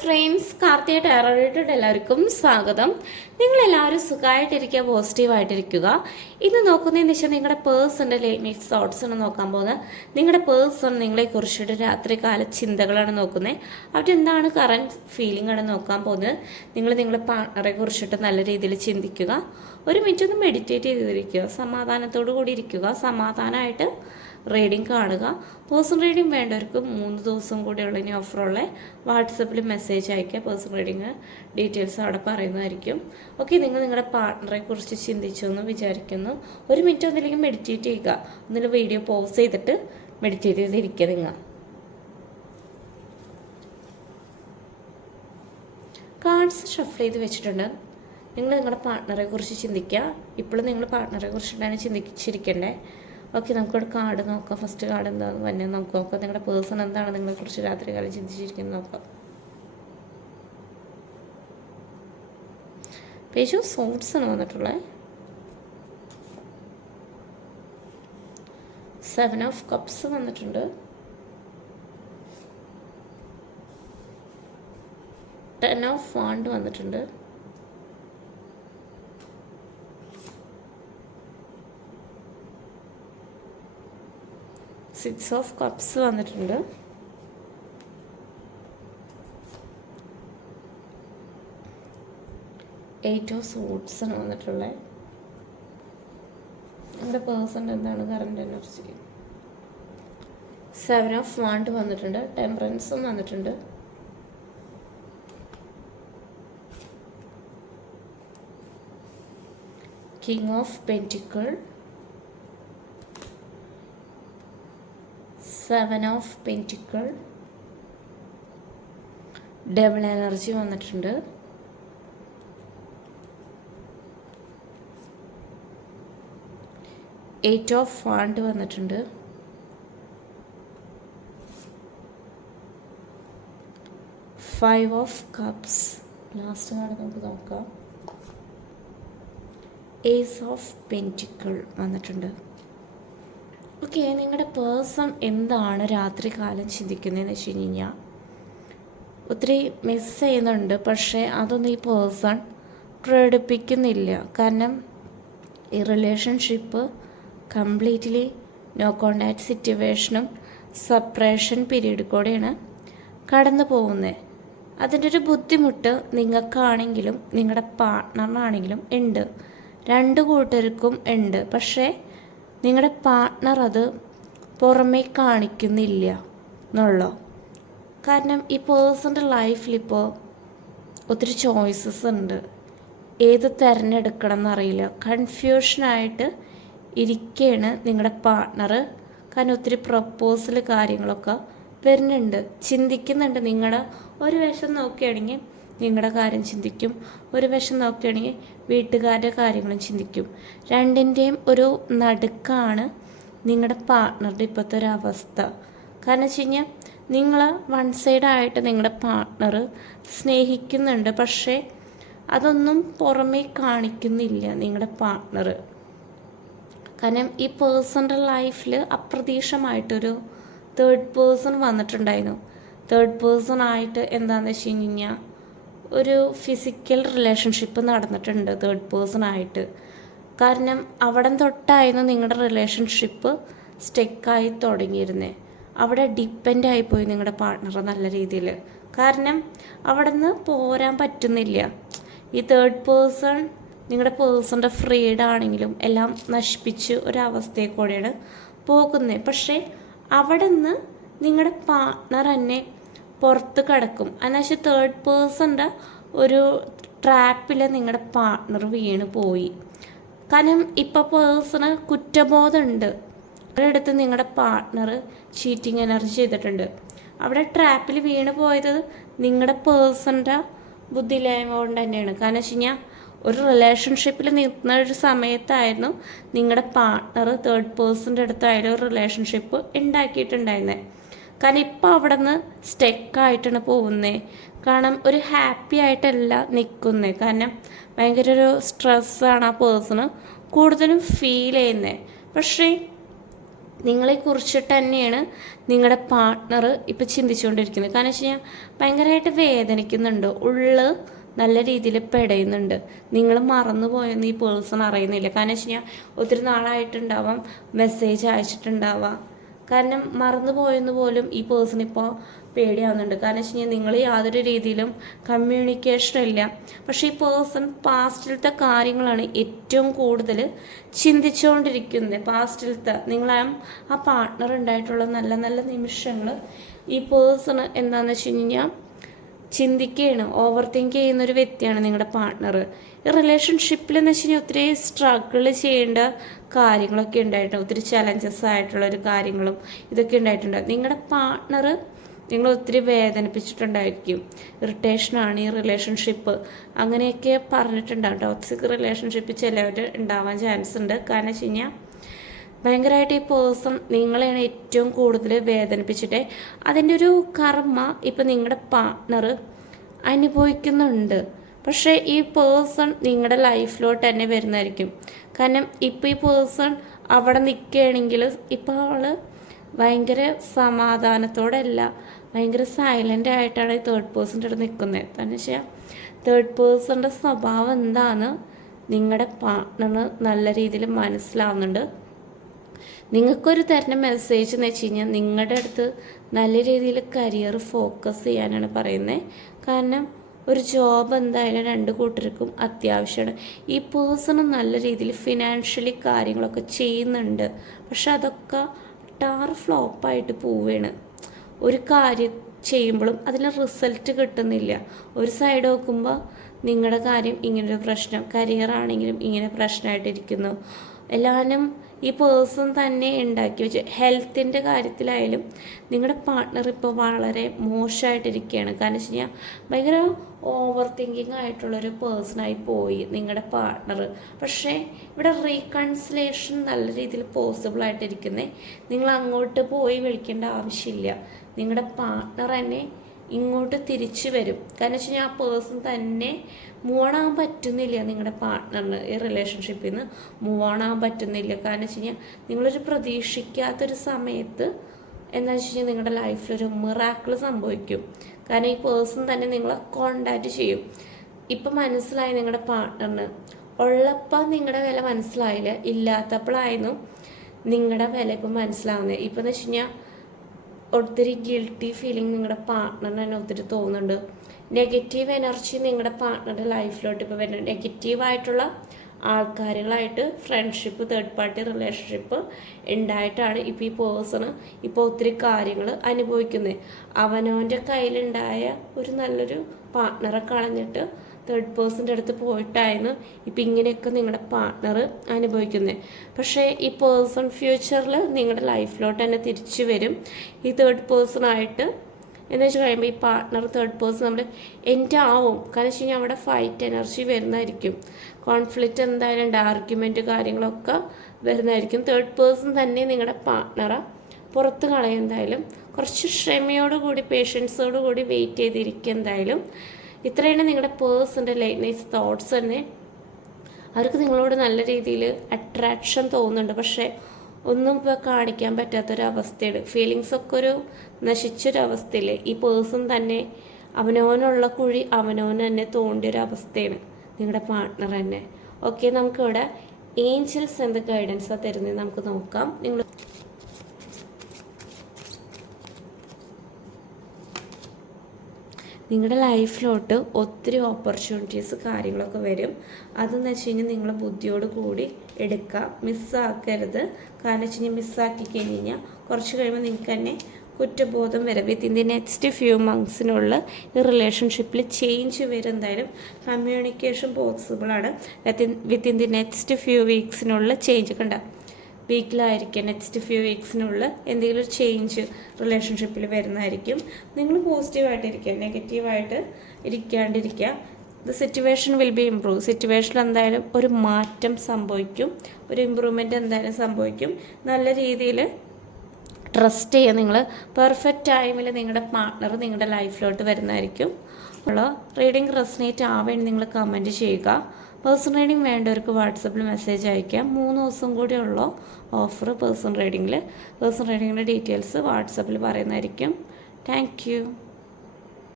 Friends, Karthika ടാറോയിലോട്ട് എല്ലാവർക്കും സ്വാഗതം. നിങ്ങളെല്ലാവരും സുഖമായിട്ടിരിക്കുക, പോസിറ്റീവായിട്ടിരിക്കുക. ഇന്ന് നോക്കുന്നതെന്ന് വെച്ചാൽ നിങ്ങളുടെ പേഴ്സണിൻ്റെ ലിമിറ്റ് തോട്ട്സ് ആണ് നോക്കാൻ പോകുന്നത്. നിങ്ങളുടെ പേഴ്സൺ നിങ്ങളെക്കുറിച്ചിട്ട് രാത്രികാല ചിന്തകളാണ് നോക്കുന്നത്. അവരെന്താണ് കറൻറ്റ് ഫീലിംഗ് ആണ് നോക്കാൻ പോകുന്നത്. നിങ്ങളുടെ പാർട്ണറെ കുറിച്ചിട്ട് നല്ല രീതിയിൽ ചിന്തിക്കുക. ഒരു മിനിറ്റ് ഒന്ന് മെഡിറ്റേറ്റ് ചെയ്തിരിക്കുക, സമാധാനത്തോടു കൂടി ഇരിക്കുക. സമാധാനമായിട്ട് റീഡിങ് കാണുക. പേഴ്സണൽ റീഡിങ് വേണ്ടവർക്ക് 3 ദിവസം കൂടിയുള്ള ഇനി ഓഫറുള്ള വാട്സപ്പിൽ മെസ്സേജ് അയക്കുക. പേഴ്സണൽ റീഡിങ് ഡീറ്റെയിൽസ് അവിടെ പറയുന്നതായിരിക്കും. ഓക്കെ, നിങ്ങളുടെ പാർട്ണറെ കുറിച്ച് ചിന്തിച്ചു എന്ന് വിചാരിക്കുന്നു. ഒരു മിനിറ്റ് ഒന്നില്ലെങ്കിൽ മെഡിറ്റേറ്റ് ചെയ്യുക. ഒന്നിൽ വീഡിയോ പോസ് ചെയ്തിട്ട് മെഡിറ്റേറ്റ് ചെയ്തിരിക്കുക. നിങ്ങൾ കാർഡ്സ് ഷഫിൾ ചെയ്ത് വെച്ചിട്ടുണ്ട്. നിങ്ങളുടെ പാർട്ണറെ കുറിച്ച് ചിന്തിക്കുക. ഇപ്പോഴും നിങ്ങൾ പാർട്ണറെ കുറിച്ചിട്ടാണ് ചിന്തിച്ചിരിക്കേണ്ടത്. ഓക്കെ, നമുക്കൊരു കാർഡ് നോക്കാം. ഫസ്റ്റ് കാർഡ് എന്താണെന്ന് തന്നെ നമുക്ക് നോക്കാം. നിങ്ങളുടെ പേഴ്സൺ എന്താണ് നിങ്ങളെക്കുറിച്ച് രാത്രികാലം ചിന്തിച്ചിരിക്കുന്നത് നോക്കാം. പേജ് ഓഫ് സോട്സ് ആണ് വന്നിട്ടുള്ളത്. 7 ഓഫ് കപ്സ് വന്നിട്ടുണ്ട്. 10 ഓഫ് വാണ്ട് വന്നിട്ടുണ്ട്. 6 ഓഫ് കപ്സ് വന്നിട്ടുണ്ട്. 8 ഓഫ് സൂട്ട്സ് ആണ് വന്നിട്ടുള്ളത്. എൻ്റെ പേഴ്സൺ എന്താണ് കറണ്ട് എനർജി? 7 ഓഫ് വാണ്ട് വന്നിട്ടുണ്ട്. ടെമ്പറൻസും വന്നിട്ടുണ്ട്. King of pentacle, 7 of pentacle, double energy വന്നിട്ടുണ്ട്. 8 ഓഫ് വാണ്ട് വന്നിട്ടുണ്ട്. 5 ഓഫ് കപ്സ്. ലാസ്റ്റ് കാർഡ് നമുക്ക് നോക്കാം. ഏസ് ഓഫ് പെന്റിക്കിൾ വന്നിട്ടുണ്ട്. ഓക്കെ, നിങ്ങളുടെ പേഴ്സൺ എന്താണ് രാത്രികാലം ചിന്തിക്കുന്നതെന്ന് വെച്ച് കഴിഞ്ഞാൽ ഒത്തിരി മിസ് ചെയ്യുന്നുണ്ട്. പക്ഷേ അതൊന്നും ഈ പേഴ്സൺ പ്രകടിപ്പിക്കുന്നില്ല. കാരണം ഈ റിലേഷൻഷിപ്പ് കംപ്ലീറ്റ്ലി നോ കോണ്ടാക്ട് സിറ്റുവേഷനും സെപ്പറേഷൻ പീരീഡ് കൂടെയാണ് കടന്നു പോകുന്നത്. അതിൻ്റെ ഒരു ബുദ്ധിമുട്ട് നിങ്ങൾക്കാണെങ്കിലും നിങ്ങളുടെ പാർട്ട്ണറിനാണെങ്കിലും ഉണ്ട്. 2 കൂട്ടർക്കും ഉണ്ട്. പക്ഷേ നിങ്ങളുടെ പാർട്ട്ണർ അത് പുറമേ കാണിക്കുന്നില്ല എന്നുള്ളൂ. കാരണം ഈ പേഴ്സൻ്റെ ലൈഫിലിപ്പോൾ ഒത്തിരി ചോയ്സസ് ഉണ്ട്. ഏത് തിരഞ്ഞെടുക്കണം എന്നറിയില്ല. കൺഫ്യൂഷനായിട്ട് ഇരിക്കുകയാണ് നിങ്ങളുടെ പാർട്ട്ണർ. കാരണം ഒത്തിരി പ്രപ്പോസൽ കാര്യങ്ങളൊക്കെ വരുന്നുണ്ട്, ചിന്തിക്കുന്നുണ്ട്. നിങ്ങളുടെ ഒരു വശം നോക്കുകയാണെങ്കിൽ നിങ്ങളുടെ കാര്യം ചിന്തിക്കും, ഒരു വശം നോക്കുകയാണെങ്കിൽ വീട്ടുകാരുടെ കാര്യങ്ങളും ചിന്തിക്കും. രണ്ടിൻ്റെയും ഒരു നടുക്കാണ് നിങ്ങളുടെ പാർട്ട്ണറുടെ ഇപ്പോഴത്തെ ഒരു അവസ്ഥ. കാരണം വെച്ച് കഴിഞ്ഞാൽ നിങ്ങൾ വൺ സൈഡായിട്ട് നിങ്ങളുടെ പാർട്ട്ണർ സ്നേഹിക്കുന്നുണ്ട്. പക്ഷേ അതൊന്നും പുറമേ കാണിക്കുന്നില്ല നിങ്ങളുടെ പാർട്ട്ണർ. കാരണം ഈ പേഴ്സൻ്റെ ലൈഫിൽ അപ്രതീക്ഷിതമായിട്ടൊരു 3rd പേഴ്സൺ വന്നിട്ടുണ്ടായിരുന്നു. 3rd പേഴ്സൺ ആയിട്ട് എന്താണെന്ന് വെച്ച് കഴിഞ്ഞാൽ ഒരു ഫിസിക്കൽ റിലേഷൻഷിപ്പ് നടന്നിട്ടുണ്ട് 3rd പേഴ്സൺ ആയിട്ട്. കാരണം അവിടെ തൊട്ടായിരുന്നു നിങ്ങളുടെ റിലേഷൻഷിപ്പ് സ്റ്റെക്കായി തുടങ്ങിയിരുന്നത്. അവിടെ ഡിപ്പെൻഡായിപ്പോയി നിങ്ങളുടെ പാർട്ട്ണർ നല്ല രീതിയിൽ. കാരണം അവിടെ നിന്ന് പോരാൻ പറ്റുന്നില്ല. ഈ 3rd പേഴ്സൺ നിങ്ങളുടെ പേഴ്സൻ്റെ ഫ്രീഡം ആണെങ്കിലും എല്ലാം നശിപ്പിച്ച് ഒരവസ്ഥയിൽ കൂടെയാണ് പോകുന്നത്. പക്ഷേ അവിടെ നിന്ന് നിങ്ങളുടെ പാർട്ട്ണർ തന്നെ പുറത്ത് കിടക്കും. എന്നുവെച്ചാൽ 3rd പേഴ്സൻ്റെ ഒരു ട്രാപ്പിൽ നിങ്ങളുടെ പാർട്ട്ണർ വീണ് പോയി. കാരണം ഇപ്പോൾ പേഴ്സണ് കുറ്റബോധമുണ്ട്. ഒരിടത്ത് നിങ്ങളുടെ പാർട്ട്ണർ ചീറ്റിംഗ് എനർജി ചെയ്തിട്ടുണ്ട്. അവിടെ ട്രാപ്പിൽ വീണ് പോയത് നിങ്ങളുടെ പേഴ്സൻ്റെ ബുദ്ധിയില്ലായ്മ കൊണ്ട് തന്നെയാണ്. കാരണം വെച്ച് കഴിഞ്ഞാൽ ഒരു റിലേഷൻഷിപ്പിൽ നിൽക്കുന്ന ഒരു സമയത്തായിരുന്നു നിങ്ങളുടെ പാർട്ട്ണർ 3rd പേഴ്സൻ്റെ അടുത്തായാലും ഒരു റിലേഷൻഷിപ്പ് ഉണ്ടാക്കിയിട്ടുണ്ടായിരുന്നത്. കാരണം ഇപ്പോൾ അവിടെ നിന്ന് സ്റ്റെക്കായിട്ടാണ് പോകുന്നത്. കാരണം ഒരു ഹാപ്പി ആയിട്ടല്ല നിൽക്കുന്നത്. കാരണം ഭയങ്കര ഒരു സ്ട്രെസ്സാണ് ആ പേഴ്സണ് കൂടുതലും ഫീൽ ചെയ്യുന്നത്. പക്ഷേ നിങ്ങളെക്കുറിച്ചിട്ട് തന്നെയാണ് നിങ്ങളുടെ പാർട്ട്ണർ ഇപ്പോൾ ചിന്തിച്ചുകൊണ്ടിരിക്കുന്നത്. കാരണം വെച്ച് കഴിഞ്ഞാൽ ഭയങ്കരമായിട്ട് വേദനിക്കുന്നുണ്ട്, ഉള്ള് നല്ല രീതിയിൽ പെടയുന്നുണ്ട്. നിങ്ങൾ മറന്നുപോയെന്ന് ഈ പേഴ്സൺ അറിയുന്നില്ല. കാരണം വെച്ച് കഴിഞ്ഞാൽ ഒത്തിരി നാളായിട്ടുണ്ടാവാം മെസ്സേജ് അയച്ചിട്ടുണ്ടാവാം. കാരണം മറന്നു പോയെന്ന് പോലും ഈ പേഴ്സൺ ഇപ്പോൾ പേടിയാവുന്നുണ്ട്. കാരണം വെച്ച് കഴിഞ്ഞാൽ നിങ്ങൾ യാതൊരു രീതിയിലും കമ്മ്യൂണിക്കേഷൻ ഇല്ല. പക്ഷേ ഈ പേഴ്സൺ പാസ്റ്റിലത്തെ കാര്യങ്ങളാണ് ഏറ്റവും കൂടുതൽ ചിന്തിച്ചുകൊണ്ടിരിക്കുന്നത്. പാസ്റ്റിലത്തെ ആ പാർട്ട്ണർ ഉണ്ടായിട്ടുള്ള നല്ല നല്ല നിമിഷങ്ങൾ ഈ പേഴ്സൺ എന്താണെന്ന് വെച്ച് കഴിഞ്ഞാൽ ചിന്തിക്കുകയാണ്, ഓവർ തിങ്ക് ചെയ്യുന്നൊരു വ്യക്തിയാണ് നിങ്ങളുടെ പാർട്ട്ണർ. ഈ റിലേഷൻഷിപ്പിൽ എന്ന് വെച്ച് കഴിഞ്ഞാൽ ഒത്തിരി സ്ട്രഗിൾ ചെയ്യേണ്ട കാര്യങ്ങളൊക്കെ ഉണ്ടായിട്ടുണ്ട്, ഒത്തിരി ചലഞ്ചസ് ആയിട്ടുള്ളൊരു കാര്യങ്ങളും ഇതൊക്കെ ഉണ്ടായിട്ടുണ്ട്. നിങ്ങളുടെ പാർട്ട്ണർ നിങ്ങൾ ഒത്തിരി വേദനിപ്പിച്ചിട്ടുണ്ടായിരിക്കും. ഇറിറ്റേഷനാണ് ഈ റിലേഷൻഷിപ്പ് അങ്ങനെയൊക്കെ പറഞ്ഞിട്ടുണ്ടാവും. ടോക്സിക് റിലേഷൻഷിപ്പ് ചിലവർ ഉണ്ടാവാൻ ചാൻസ് ഉണ്ട്. കാരണം വെച്ച് കഴിഞ്ഞാൽ ഭയങ്കരമായിട്ട് ഈ പേഴ്സൺ നിങ്ങളെയാണ് ഏറ്റവും കൂടുതൽ വേദനിപ്പിച്ചിട്ട് അതിൻ്റെ ഒരു കർമ്മ ഇപ്പം നിങ്ങളുടെ പാർട്ട്ണർ അനുഭവിക്കുന്നുണ്ട്. പക്ഷേ ഈ പേഴ്സൺ നിങ്ങളുടെ ലൈഫിലോട്ട് തന്നെ വരുന്നതായിരിക്കും. കാരണം ഇപ്പോൾ ഈ പേഴ്സൺ അവിടെ നിൽക്കുകയാണെങ്കിൽ ഇപ്പോൾ അവൾ ഭയങ്കര സമാധാനത്തോടെ അല്ല, ഭയങ്കര സൈലൻ്റ് ആയിട്ടാണ് ഈ തേർഡ് പേഴ്സൻ്റെ അടുത്ത് നിൽക്കുന്നത്. എന്ന് വെച്ചാൽ തേർഡ് പേഴ്സൻ്റെ സ്വഭാവം എന്താണെന്ന് നിങ്ങളുടെ പാർട്ട്ണറിന് നല്ല രീതിയിൽ മനസ്സിലാവുന്നുണ്ട്. നിങ്ങൾക്കൊരു തരുന്ന മെസ്സേജ് എന്ന് വെച്ച് കഴിഞ്ഞാൽ നിങ്ങളുടെ അടുത്ത് നല്ല രീതിയിൽ കരിയർ ഫോക്കസ് ചെയ്യാനാണ് പറയുന്നത്. കാരണം ഒരു ജോബ് എന്തായാലും രണ്ട് കൂട്ടർക്കും അത്യാവശ്യമാണ്. ഈ പേഴ്സൺ നല്ല രീതിയിൽ ഫിനാൻഷ്യലി കാര്യങ്ങളൊക്കെ ചെയ്യുന്നുണ്ട്. പക്ഷെ അതൊക്കെ ഫ്ലോപ്പായിട്ട് പോവുകയാണ്. ഒരു കാര്യം ചെയ്യുമ്പോഴും അതിന് റിസൾട്ട് കിട്ടുന്നില്ല. ഒരു സൈഡ് നോക്കുമ്പോൾ നിങ്ങളുടെ കാര്യം ഇങ്ങനൊരു പ്രശ്നം, കരിയർ ആണെങ്കിലും ഇങ്ങനെ പ്രശ്നമായിട്ടിരിക്കുന്നു. എല്ലാവരും ഈ പേഴ്സൺ തന്നെ ഉണ്ടാക്കി വെച്ച് ഹെൽത്തിൻ്റെ കാര്യത്തിലായാലും നിങ്ങളുടെ പാർട്ട്ണർ ഇപ്പോൾ വളരെ മോശമായിട്ടിരിക്കുകയാണ്. കാരണം വെച്ച് കഴിഞ്ഞാൽ ഭയങ്കര ഓവർ തിങ്കിങ് ആയിട്ടുള്ളൊരു പേഴ്സണായി പോയി നിങ്ങളുടെ പാർട്ട്ണർ. പക്ഷേ ഇവിടെ റീകൺസിലേഷൻ നല്ല രീതിയിൽ പോസിബിൾ ആയിട്ടിരിക്കുന്നത്. നിങ്ങൾ അങ്ങോട്ട് പോയി വിളിക്കേണ്ട ആവശ്യമില്ല. നിങ്ങളുടെ പാർട്ട്ണർ തന്നെ ഇങ്ങോട്ട് തിരിച്ചു വരും. കാരണം വെച്ച് കഴിഞ്ഞാൽ ആ പേഴ്സൺ തന്നെ മൂവ് ഓൺ ആകാൻ പറ്റുന്നില്ല. നിങ്ങളുടെ പാർട്ട്ണറിന് ഈ റിലേഷൻഷിപ്പിൽ നിന്ന് മൂവ് ഓൺ ആകാൻ പറ്റുന്നില്ല. കാരണം വെച്ച് കഴിഞ്ഞാൽ നിങ്ങളൊരു പ്രതീക്ഷിക്കാത്തൊരു സമയത്ത് എന്താ വെച്ച് കഴിഞ്ഞാൽ നിങ്ങളുടെ ലൈഫിലൊരു മിറാക്കിൾ സംഭവിക്കും. കാരണം ഈ പേഴ്സൺ തന്നെ നിങ്ങളെ കോണ്ടാക്റ്റ് ചെയ്യും. ഇപ്പം മനസ്സിലായി നിങ്ങളുടെ പാർട്ട്ണറിന്. ഉള്ളപ്പോൾ നിങ്ങളുടെ വില മനസ്സിലായില്ല, ഇല്ലാത്തപ്പോഴായിരുന്നു നിങ്ങളുടെ വില ഇപ്പം മനസ്സിലാവുന്നത്. ഇപ്പം എന്ന് വെച്ച് കഴിഞ്ഞാൽ ഒത്തിരി ഗിൽട്ടി ഫീലിംഗ് നിങ്ങളുടെ പാർട്ട്ണറിന് തന്നെ ഒത്തിരി തോന്നുന്നുണ്ട്. നെഗറ്റീവ് എനർജി നിങ്ങളുടെ പാർട്ട്ണറുടെ ലൈഫിലോട്ട് ഇപ്പോൾ വരുന്നുണ്ട്. നെഗറ്റീവായിട്ടുള്ള ആൾക്കാരുകളായിട്ട് ഫ്രണ്ട്ഷിപ്പ്, തേർഡ് പാർട്ടി റിലേഷൻഷിപ്പ് ഉണ്ടായിട്ടാണ് ഇപ്പോൾ ഈ പേഴ്സണ് ഇപ്പോൾ ഒത്തിരി കാര്യങ്ങൾ അനുഭവിക്കുന്നത്. അവനവൻ്റെ കയ്യിലുണ്ടായ ഒരു നല്ലൊരു പാർട്ട്ണറെ കളഞ്ഞിട്ട് തേർഡ് പേഴ്സൻ്റെ അടുത്ത് പോയിട്ടായിരുന്നു ഇപ്പം ഇങ്ങനെയൊക്കെ നിങ്ങളുടെ പാർട്ട്ണർ അനുഭവിക്കുന്നത്. പക്ഷേ ഈ പേഴ്സൺ ഫ്യൂച്ചറിൽ നിങ്ങളുടെ ലൈഫിലോട്ട് തന്നെ തിരിച്ചു വരും. ഈ തേർഡ് പേഴ്സണായിട്ട് എന്ന് വെച്ച് കഴിയുമ്പോൾ ഈ പാർട്ട്ണർ തേർഡ് പേഴ്സൺ നമ്മൾ എൻ്റെ ആവും. കാരണം വെച്ച് കഴിഞ്ഞാൽ അവിടെ ഫൈറ്റ് എനർജി വരുന്നതായിരിക്കും. കോൺഫ്ലിക്റ്റ് എന്തായാലും ഉണ്ട്, ആർഗ്യുമെൻറ്റ് കാര്യങ്ങളൊക്കെ വരുന്നതായിരിക്കും. തേർഡ് പേഴ്സൺ തന്നെ നിങ്ങളുടെ പാർട്ട്ണറെ പുറത്ത് കളയും. എന്തായാലും കുറച്ച് ക്ഷമയോടുകൂടി പേഷ്യൻസോടുകൂടി വെയിറ്റ് ചെയ്തിരിക്കുക. എന്തായാലും ഇത്രയാണ് നിങ്ങളുടെ പേഴ്സൻ്റെ ലൈറ്റ് നൈസ് തോട്ട്സ് തന്നെ. അവർക്ക് നിങ്ങളോട് നല്ല രീതിയിൽ അട്രാക്ഷൻ തോന്നുന്നുണ്ട്. പക്ഷേ ഒന്നും ഇപ്പോൾ കാണിക്കാൻ പറ്റാത്തൊരവസ്ഥയാണ്. ഫീലിങ്സൊക്കെ ഒരു നശിച്ചൊരവസ്ഥയില്ലേ. ഈ പേഴ്സൺ തന്നെ അവനവനുള്ള കുഴി അവനവൻ തന്നെ തോണ്ടിയൊരവസ്ഥയാണ് നിങ്ങളുടെ പാർട്ട്ണർ തന്നെ. ഓക്കെ, നമുക്കിവിടെ ഏഞ്ചൽസ് എന്ത് ഗൈഡൻസാണ് തരുന്നത് നമുക്ക് നോക്കാം. നിങ്ങളുടെ ലൈഫിലോട്ട് ഒത്തിരി ഓപ്പർച്യൂണിറ്റീസ് കാര്യങ്ങളൊക്കെ വരും. അതെന്ന് വെച്ച് കഴിഞ്ഞാൽ നിങ്ങൾ ബുദ്ധിയോട് കൂടി എടുക്കുക, മിസ്സാക്കരുത്. കാരണം വെച്ച് കഴിഞ്ഞാൽ മിസ്സാക്കി കഴിഞ്ഞാൽ കുറച്ച് കഴിയുമ്പോൾ നിങ്ങൾക്ക് തന്നെ കുറ്റബോധം വരും. വിത്തിൻ ദി നെക്സ്റ്റ് ഫ്യൂ മന്ത്സിനുള്ള ഈ റിലേഷൻഷിപ്പിൽ ചേഞ്ച് വരും. എന്തായാലും കമ്മ്യൂണിക്കേഷൻ പോസിബിളാണ്. വിത്തിൻ ദി നെക്സ്റ്റ് ഫ്യൂ വീക്സിനുള്ള ചേഞ്ച് കണ്ട വീക്കിലായിരിക്കും, നെക്സ്റ്റ് ഫ്യൂ വീക്സിനുള്ള എന്തെങ്കിലും ഒരു ചേഞ്ച് റിലേഷൻഷിപ്പിൽ വരുന്നതായിരിക്കും. നിങ്ങൾ പോസിറ്റീവായിട്ടിരിക്കുക, നെഗറ്റീവായിട്ട് ഇരിക്കാണ്ടിരിക്കുക. The situation will be improve. സിറ്റുവേഷനിൽ എന്തായാലും ഒരു മാറ്റം സംഭവിക്കും, ഒരു ഇമ്പ്രൂവ്മെൻറ്റ് എന്തായാലും സംഭവിക്കും. നല്ല രീതിയിൽ ട്രസ്റ്റ് ചെയ്യുക. നിങ്ങൾ പെർഫെക്റ്റ് ടൈമിൽ നിങ്ങളുടെ പാർട്ട്ണർ നിങ്ങളുടെ ലൈഫിലോട്ട് വരുന്നതായിരിക്കും. റീഡിങ് റെസനേറ്റ് ആവേണ്ടി നിങ്ങൾ കമൻറ്റ് ചെയ്യുക. പേഴ്സൺ റീഡിംഗ് വേണ്ടവർക്ക് വാട്സപ്പിൽ മെസ്സേജ് അയക്കാം. 3 ദിവസം കൂടെ ഉള്ള ഓഫർ പേഴ്സൺ റീഡിങ്ങിൻ്റെ ഡീറ്റെയിൽസ് വാട്സപ്പിൽ പറയുന്നതായിരിക്കും. Thank you.